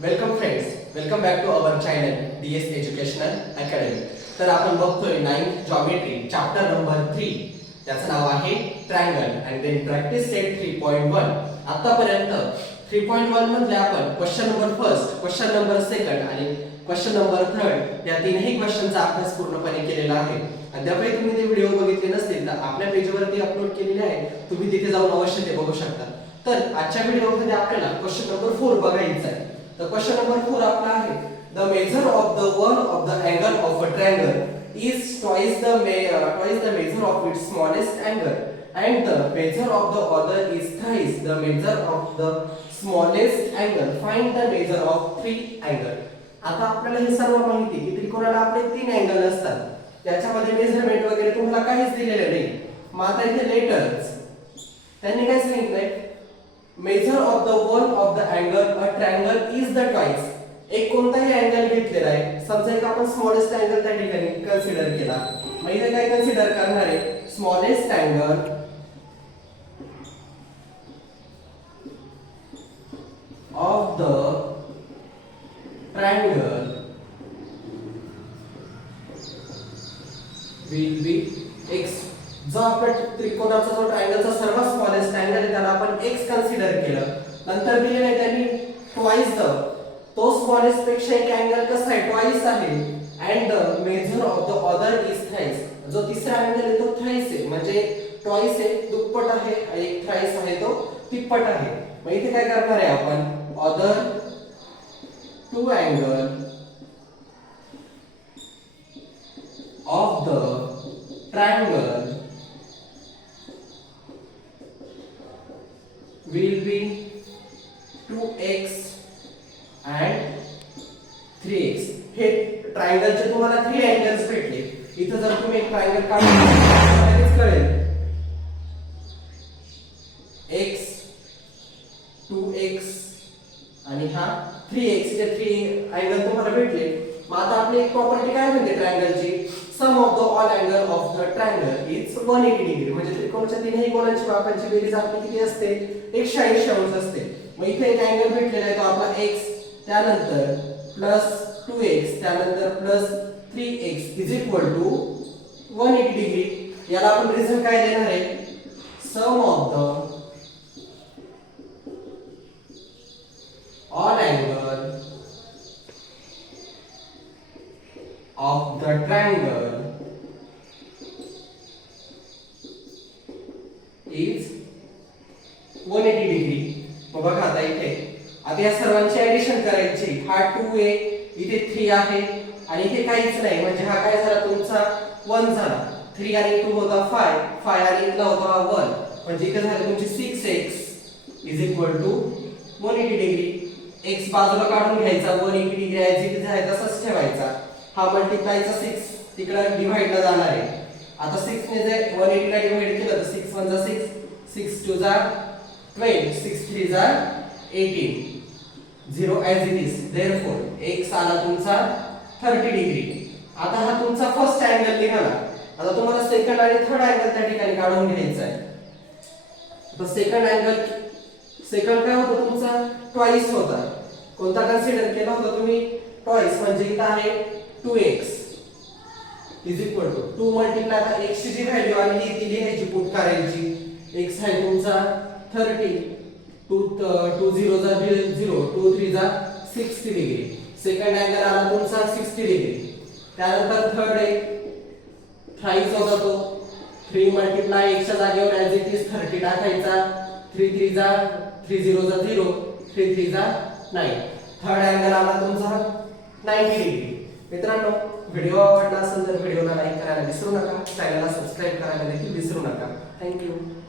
Welcome friends, welcome back to our channel DS educational academy. तर आपण बघतोय 9th geometry chapter number 3. त्याचं नाव आहे triangle and then practice set 3.1. आतापर्यंत 3.1 मध्ये आपण question number first, question number second आणि क्वेश्चन नंबर थर्ड या तीनही क्वेश्चनचा अभ्यास पूर्णपणे केलेला आहे. अद्यापही तुम्ही ते व्हिडिओ बघितले नसतील तर आपल्या पेजवरती अपलोड केलेले आहे, तुम्ही तिथे जाऊन अवश्य ते बघू शकता. तर आजच्या व्हिडिओमध्ये आपल्याला क्वेश्चन नंबर 4 बघायचा आहे. The question number 4 आपला आहे the measure of the one of the angle of a triangle is twice the measure of its smallest angle and the measure of the other is thrice the measure of the smallest angle. Find the measure of three angle. आता आपल्याला हे सर्व माहिती की त्रिकोणाला आपले तीन angle असतात, त्याच्यामध्ये मेजरमेंट वगैरे तुम्हाला काहीच दिलेलं नाही. मग आता इथे लेटर्स त्यांनी काय सांगितलंय, measure of the one of the angle a triangle is the twice. एक कोणताही अँगल घेतलेला आहे, समजा एक आपण स्मॉलेस्ट अँगल त्या ठिकाणी कन्सिडर केला. मग इथे काय कन्सिडर करणार आहे, smallest angle of the triangle will be x. जो आपण त्रिकोणाचा जो ट्रायंगलचा सर्वात स्मॉलेस्ट अँगल आहे त्याला आपण x कन्सिडर केलं. नंतर दिलेलं आहे त्यांनी ट्वाइस द, तो स्मॉलेस्ट पेक्षा एक अँगल कसा आहे, ट्वाइस आहे. And the measure of the other is thrice. जो तिसरा अँगल आहे तो थ्राइस आहे, म्हणजे ट्वाइस आहे दुप्पट आहे आणि एक थ्राइस आहे तो तिप्पट आहे. मग इथे काय करणार आहे आपण, other two angle of the triangle will be 2x and 3x. हे ट्रायंगलचे तुम्हाला 3 अँगल्स भेटले. इथे जर तुम्ही एक ट्रायंगल काढलं तर लगेच कळेल x 2x आणि हा 3x. हे 3 अँगल तुम्हाला भेटले. मग आता आपली एक प्रॉपर्टी काय म्हणते ट्रायंगलची, sum of the all angle of the triangle is 180 degree. म्हणजे त्रिकोणाच्या तिन्ही कोनांची मापांची बेरीज आपली किती असते, 180 अंश असते. मग इथे एक अँगल भेटलेला आहे तो आपला x, त्यानंतर प्लस 2x, त्यानंतर plus 3x is equal to 180 degree. याला आपण रिझल्ट काय देणार आहे, sum of the all angle of the triangle is 180 degree. मग बघा आता इथे आता या सर्वांची ऍडिशन करायची. हा 2 आहे, इथे 3 आहे आणि इथे काहीच नाही, म्हणजे हा काय झाला तुमचा 1 झाला. 3 आणि 2 होता 5, 5 आणि इथला होता 1, म्हणजे इथे झाले तुमची 6x is equal to 180 degree. x बाजूला काढून घ्यायचा, 180 डिग्री ऍज इट इज आहे तसंच ठेवायचा. हा मल्टिप्लायचा 6 तिकडे डिवाइड ला जाणार आहे. आता 6 ने जर 180 ला डिवाइड केलं तर 6 1 जा 6, 6 2 जा 12, 6 3 जा 18, 0 as it is. Therefore x आला तुमचा 30 डिग्री. आता हा तुमचा फर्स्ट अँगल निघाला. आता तुम्हाला सेकंड आणि थर्ड अँगल त्या ठिकाणी काढून घ्यायचा आहे. तर सेकंड काय होता तुमचा, ट्वाइस होता. कोणता कन्सिडर केला होता तुम्ही, ट्वाइस. म्हणजे इथं आहे 2x is equal to 2 multiply आता x ची जी व्हॅल्यू आली ती लिहायची, पुट करायची. x आहे तुमचा 30, 2 0 जा 0, 2 3 जा 60 डिग्री. सेकंड अँगल आला तुमचा 60 डिग्री. त्यानंतर थर्ड आहे थ्राइस होता तो 3 मल्टिप्लाय x च्या जागेवर ऍज इट इज 30 टाकायचा. 3 3 जा 3 0 जा 0, 3 3 जा 9. थर्ड अँगल आला तुमचा 90 डिग्री. मित्रांनो, व्हिडिओ आवडला असेल तर व्हिडिओला लाईक करायला विसरू नका, चॅनलला सबस्क्राइब करायला देखील विसरू नका. थँक्यू.